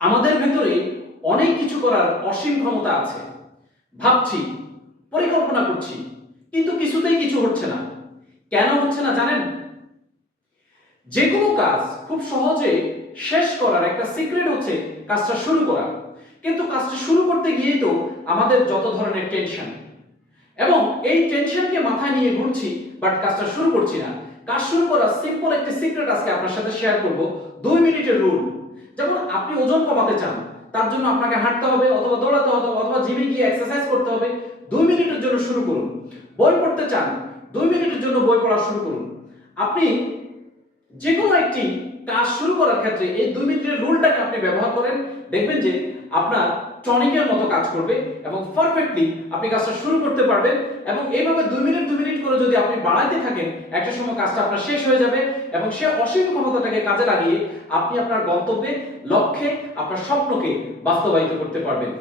আমাদের ভেতরে অনেক কিছু করার অসীম ক্ষমতা আছে। ভাবছি, পরিকল্পনা করছি, কিন্তু কিছুতেই কিছু হচ্ছে না। কেন হচ্ছে না জানেন? যেকোনো কাজ খুব সহজে শেষ করার একটা সিক্রেট হচ্ছে কাজটা শুরু করা। কিন্তু কাজটা শুরু করতে গিয়েই তো আমাদের যত ধরনের টেনশন, এবং এই টেনশনকে মাথায় নিয়ে ঘুরছি, বাট কাজটা শুরু করছি না। কাজ শুরু করার সিম্পল একটি সিক্রেট আজকে আপনার সাথে শেয়ার করব। 2 মিনিটের রুল। যেমন আপনি ওজন কমাতে চান, তার জন্য আপনাকে হাঁটতে হবে অথবা দৌড়াতে হবে অথবা জিমে গিয়ে এক্সারসাইজ করতে হবে। 2 মিনিটের জন্য শুরু করুন। বই পড়তে চান, 2 মিনিটের জন্য বই পড়া শুরু করুন। আপনি যেকোনো একটি কাজ শুরু করার ক্ষেত্রে এই 2 মিনিটের রুলটাকে আপনি ব্যবহার করেন, দেখবেন যে আপনার টনিকের মতো কাজ করবে এবং পারফেক্টলি আপনি কাজটা শুরু করতে পারবেন। এবং এইভাবে 2 মিনিট করে যদি আপনি বাড়াইতে থাকেন, একটা সময় কাজটা আপনার শেষ হয়ে যাবে এবং সে অসীম ক্ষমতাটাকে কাজে লাগিয়ে আপনি আপনার গন্তব্যে, লক্ষ্যে, আপনার স্বপ্নকে বাস্তবায়িত করতে পারবেন।